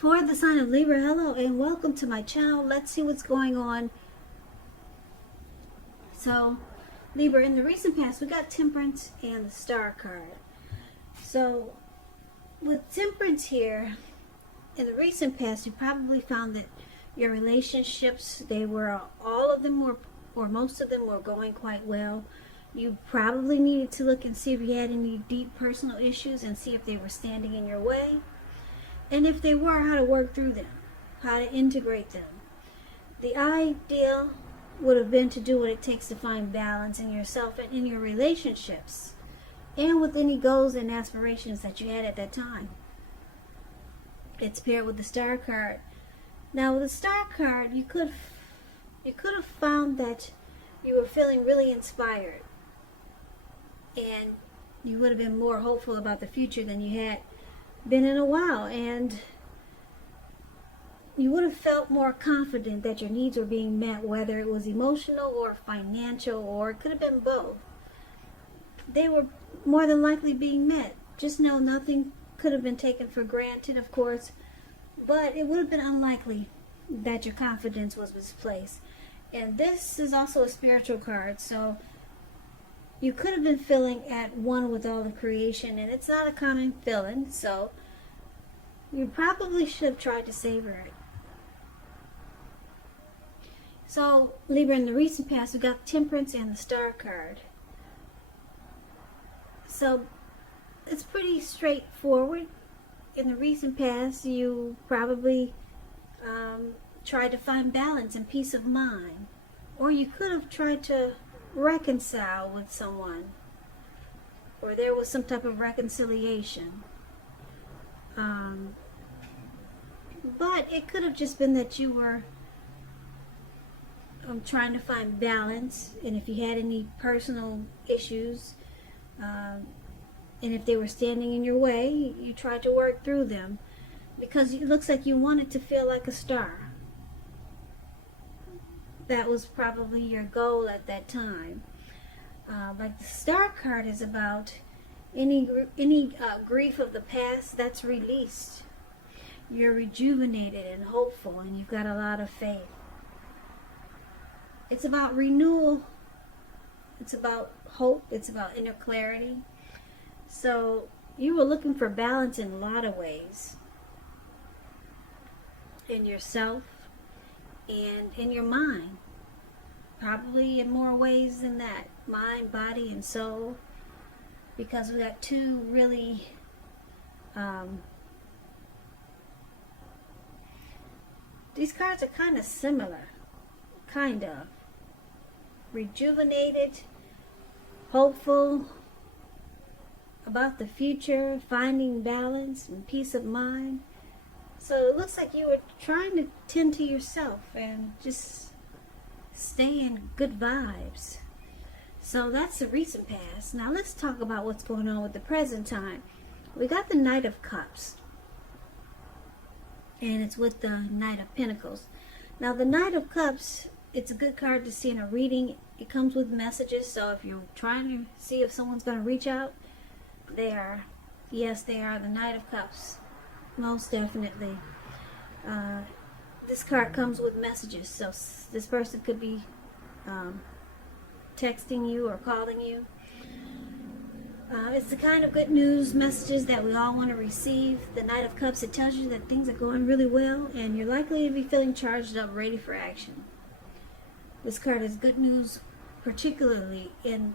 For the sign of Libra, hello and welcome to my channel. Let's see what's going on. So, Libra, in the recent past, we got Temperance and the Star card. So, with Temperance here, in the recent past, you probably found that your relationships, all of them were, or most of them were going quite well. You probably needed to look and see if you had any deep personal issues and see if they were standing in your way. And if they were, how to work through them, how to integrate them. The ideal would have been to do what it takes to find balance in yourself and in your relationships, and with any goals and aspirations that you had at that time. It's paired with the Star card. Now, with the Star card, you could have found that you were feeling really inspired, and you would have been more hopeful about the future than you had been in a while, and you would have felt more confident that your needs were being met, whether it was emotional or financial, or it could have been both. They were more than likely being met. Just know nothing could have been taken for granted, of course, but it would have been unlikely that your confidence was misplaced. And this is also a spiritual card, so you could have been feeling at one with all of creation, and it's not a common feeling, so you probably should have tried to savor it. So, Libra, in the recent past, we got Temperance and the Star card. So, it's pretty straightforward. In the recent past, you probably tried to find balance and peace of mind. Or you could have tried to reconcile with someone, or there was some type of reconciliation, but it could have just been that you were trying to find balance, and if you had any personal issues, and if they were standing in your way, you tried to work through them, because it looks like you wanted to feel like a star. That was probably your goal at that time. Like the Star card is about any grief of the past that's released. You're rejuvenated and hopeful, and you've got a lot of faith. It's about renewal. It's about hope. It's about inner clarity. So you were looking for balance in a lot of ways. In yourself and in your mind. Probably in more ways than that. Mind, body, and soul. Because we got two really these cards are kind of similar. Kind of. Rejuvenated, hopeful, about the future, finding balance and peace of mind. So it looks like you were trying to tend to yourself and just stay in good vibes. So that's the recent past. Now let's talk about what's going on with the present time. We got the Knight of Cups, and it's with the Knight of Pentacles. Now the Knight of Cups, it's a good card to see in a reading. It comes with messages, so if you're trying to see if someone's going to reach out, they are. Yes, they are the Knight of Cups. Most definitely. This card comes with messages, so this person could be texting you or calling you. It's the kind of good news messages that we all want to receive. The Knight of Cups, it tells you that things are going really well, and you're likely to be feeling charged up, ready for action. This card is good news, particularly in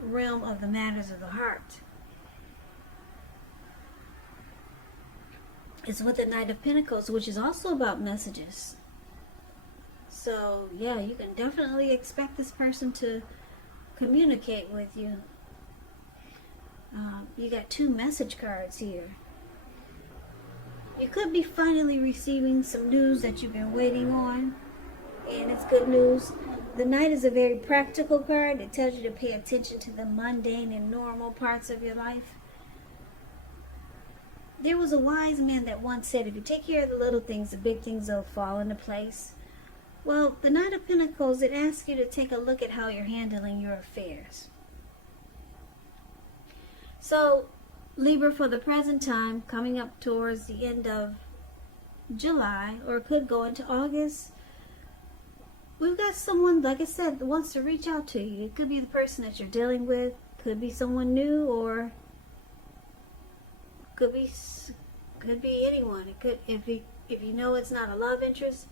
the realm of the matters of the heart. It's with the Knight of Pentacles, which is also about messages. So, yeah, you can definitely expect this person to communicate with you. You got two message cards here. You could be finally receiving some news that you've been waiting on, and it's good news. The Knight is a very practical card. It tells you to pay attention to the mundane and normal parts of your life. There was a wise man that once said, if you take care of the little things, the big things will fall into place. Well, the Knight of Pentacles, it asks you to take a look at how you're handling your affairs. So, Libra, for the present time, coming up towards the end of July, or it could go into August. We've got someone, like I said, that wants to reach out to you. It could be the person that you're dealing with, could be someone new, or could be anyone. It could, if you know it's not a love interest,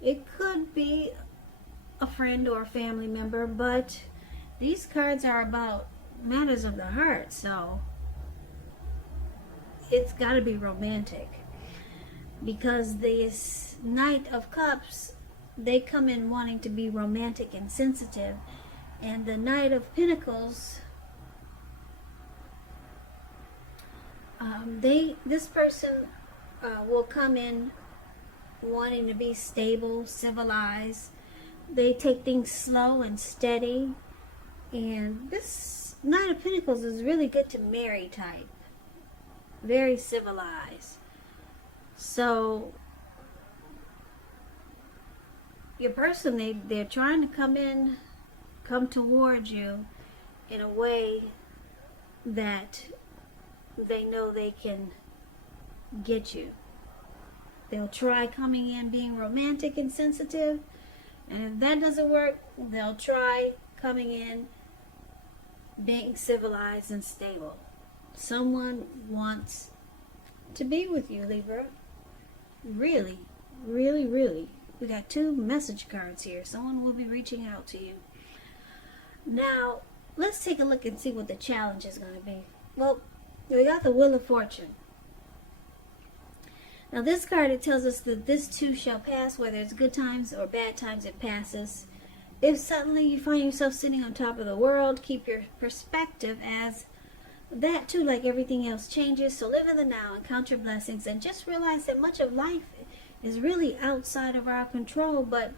it could be a friend or a family member. But these cards are about matters of the heart, so it's got to be romantic, because this Knight of Cups, they come in wanting to be romantic and sensitive, and the Knight of Pentacles, this person will come in wanting to be stable, civilized. They take things slow and steady, and this Knight of Pentacles is really good to marry type, very civilized. So your person, they're trying to come towards you in a way that they know they can get you. They'll try coming in being romantic and sensitive, and if that doesn't work, they'll try coming in being civilized and stable. Someone wants to be with you, Libra. Really, really, really. We got 2 message cards here. Someone will be reaching out to you. Now, let's take a look and see what the challenge is going to be. Well, we got the Wheel of Fortune. Now, this card, it tells us that this too shall pass. Whether it's good times or bad times, it passes. If suddenly you find yourself sitting on top of the world, keep your perspective as that too, like everything else, changes. So live in the now and count your blessings, and just realize that much of life is really outside of our control, but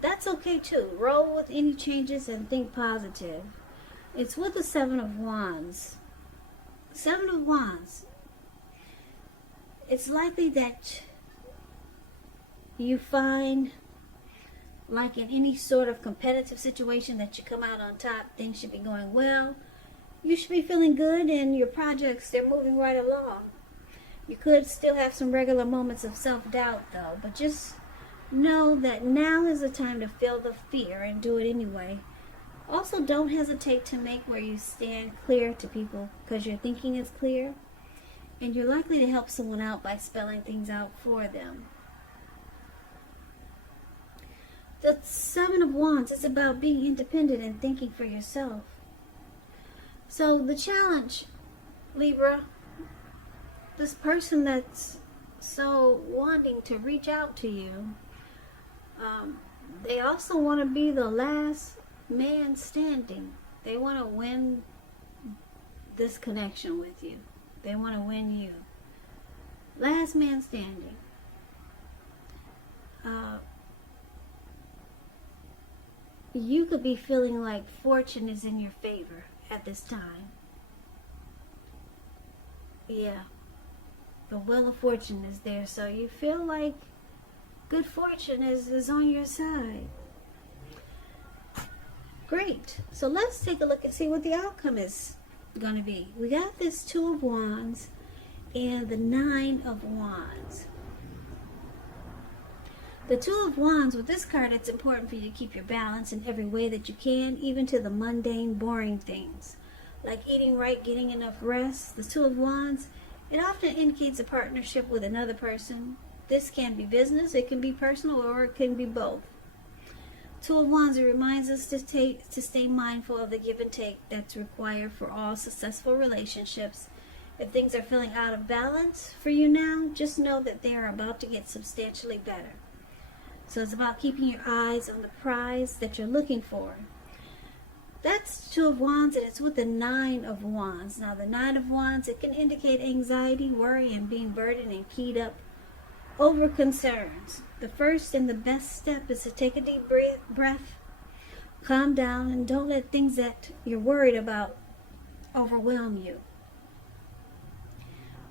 that's okay too. Roll with any changes and think positive. It's with the 7 of Wands. 7 of Wands. It's likely that you find, like in any sort of competitive situation, that you come out on top. Things should be going well. You should be feeling good, and your projects, they're moving right along. You could still have some regular moments of self-doubt, though, but just know that now is the time to feel the fear and do it anyway. Also, don't hesitate to make where you stand clear to people, because your thinking is clear, and you're likely to help someone out by spelling things out for them. The 7 of Wands is about being independent and thinking for yourself. So the challenge, Libra, this person that's so wanting to reach out to you, they also want to be the last man standing. They want to win this connection with you. They want to win you. Last man standing. You could be feeling like fortune is in your favor at this time. Yeah. The Wheel of Fortune is there, so you feel like good fortune is on your side. Great. So let's take a look and see what the outcome is going to be. We got this 2 of Wands and the 9 of Wands. The 2 of Wands, with this card, it's important for you to keep your balance in every way that you can, even to the mundane, boring things, like eating right, getting enough rest. The 2 of Wands, it often indicates a partnership with another person. This can be business, it can be personal, or it can be both. 2 of Wands, it reminds us to stay mindful of the give and take that's required for all successful relationships. If things are feeling out of balance for you now, just know that they are about to get substantially better. So it's about keeping your eyes on the prize that you're looking for. That's 2 of Wands, and it's with the 9 of Wands. Now, the 9 of Wands, it can indicate anxiety, worry, and being burdened and keyed up over concerns. The first and the best step is to take a deep breath, calm down, and don't let things that you're worried about overwhelm you.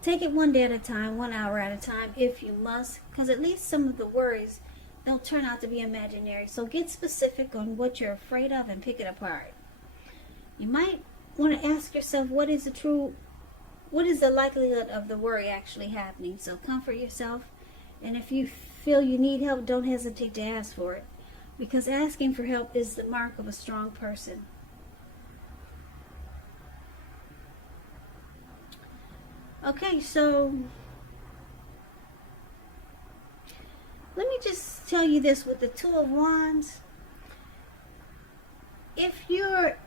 Take it one day at a time, 1 hour at a time, if you must, because at least some of the worries, they'll turn out to be imaginary. So get specific on what you're afraid of and pick it apart. You might want to ask yourself, what is the likelihood of the worry actually happening? So comfort yourself And if you feel you need help, don't hesitate to ask for it, because asking for help is the mark of a strong person. Okay, so let me just tell you this with the Two of Wands. If you're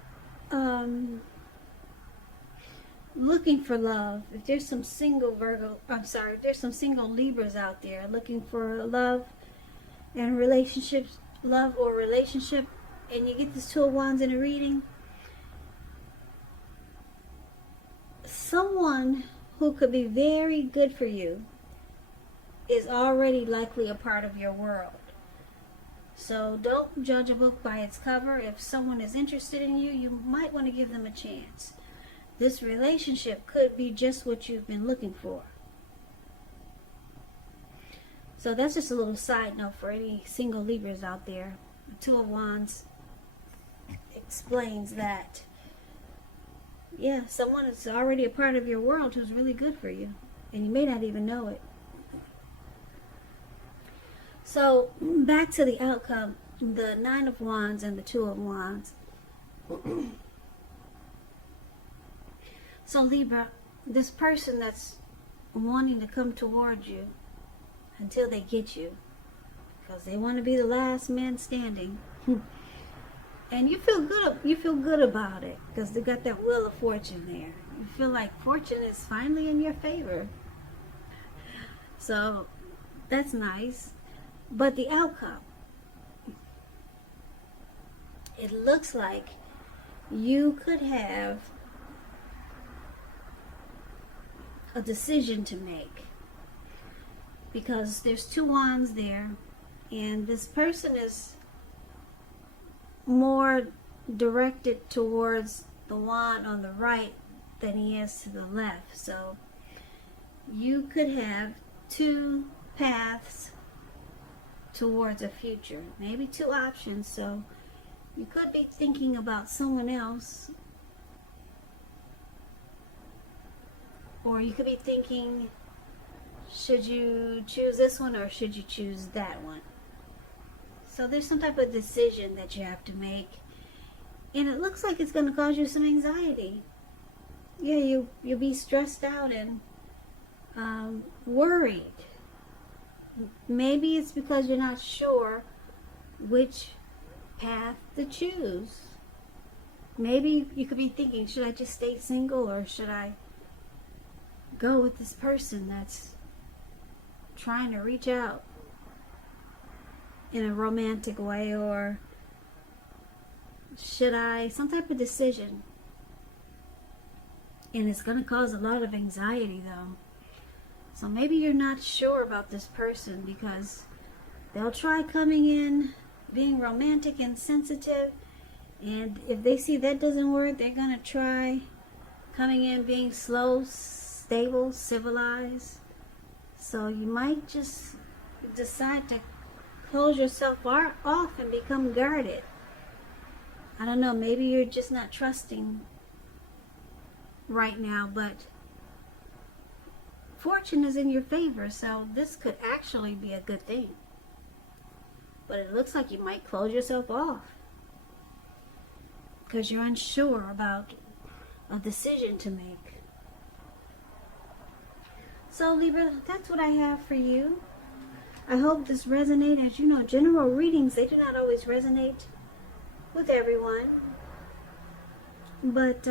looking for love, if there's some single if there's some single Libras out there looking for love and relationships, love or relationship, and you get this Two of Wands in a reading, someone who could be very good for you is already likely a part of your world. So don't judge a book by its cover. If someone is interested in you, you might want to give them a chance. This relationship could be just what you've been looking for. So that's just a little side note for any single Libras out there. The Two of Wands explains that. Yeah, someone is already a part of your world who's really good for you, and you may not even know it. So back to the outcome, the Nine of Wands and the Two of Wands. So Libra, this person that's wanting to come towards you until they get you, because they want to be the last man standing. And you feel good about it, because they got that Wheel of Fortune there. You feel like fortune is finally in your favor. So that's nice. But the outcome, it looks like you could have a decision to make, because there's two wands there, and this person is more directed towards the wand on the right than he is to the left. So you could have two paths towards a future, maybe two options. So you could be thinking about someone else, or you could be thinking, should you choose this one or should you choose that one? So there's some type of decision that you have to make, and it looks like it's going to cause you some anxiety. Yeah, you'll be stressed out and worried. Maybe it's because you're not sure which path to choose. Maybe you could be thinking, should I just stay single, or should I go with this person that's trying to reach out in a romantic way, or should I, some type of decision. And it's going to cause a lot of anxiety though. So maybe you're not sure about this person, because they'll try coming in being romantic and sensitive, and if they see that doesn't work, they're going to try coming in being slow, stable, civilized. So you might just decide to close yourself off and become guarded. I don't know, maybe you're just not trusting right now, but fortune is in your favor, so this could actually be a good thing. But it looks like you might close yourself off because you're unsure about a decision to make. So Libra, that's what I have for you. I hope this resonates. As you know, general readings, they do not always resonate with everyone. But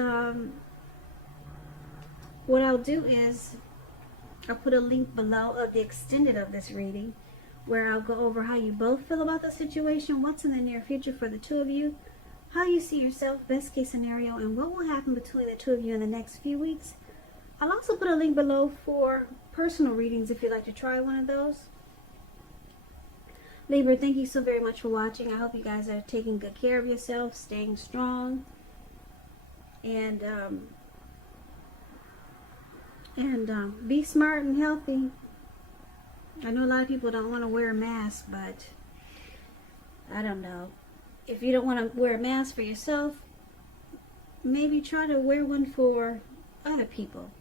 what I'll do is I'll put a link below of the extended of this reading, where I'll go over how you both feel about the situation, what's in the near future for the two of you, how you see yourself, best case scenario, and what will happen between the two of you in the next few weeks. I'll also put a link below for personal readings if you'd like to try one of those. Libra, thank you so very much for watching. I hope you guys are taking good care of yourself, staying strong, and be smart and healthy. I know a lot of people don't want to wear a mask, but I don't know. If you don't want to wear a mask for yourself, maybe try to wear one for other people.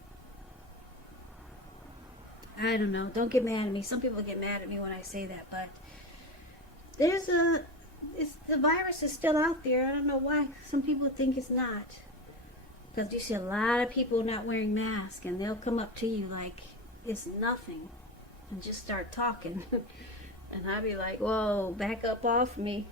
I don't know. Don't get mad at me. Some people get mad at me when I say that, but the virus is still out there. I don't know why some people think it's not. Because you see a lot of people not wearing masks, and they'll come up to you like it's nothing and just start talking. And I'll be like, whoa, back up off me.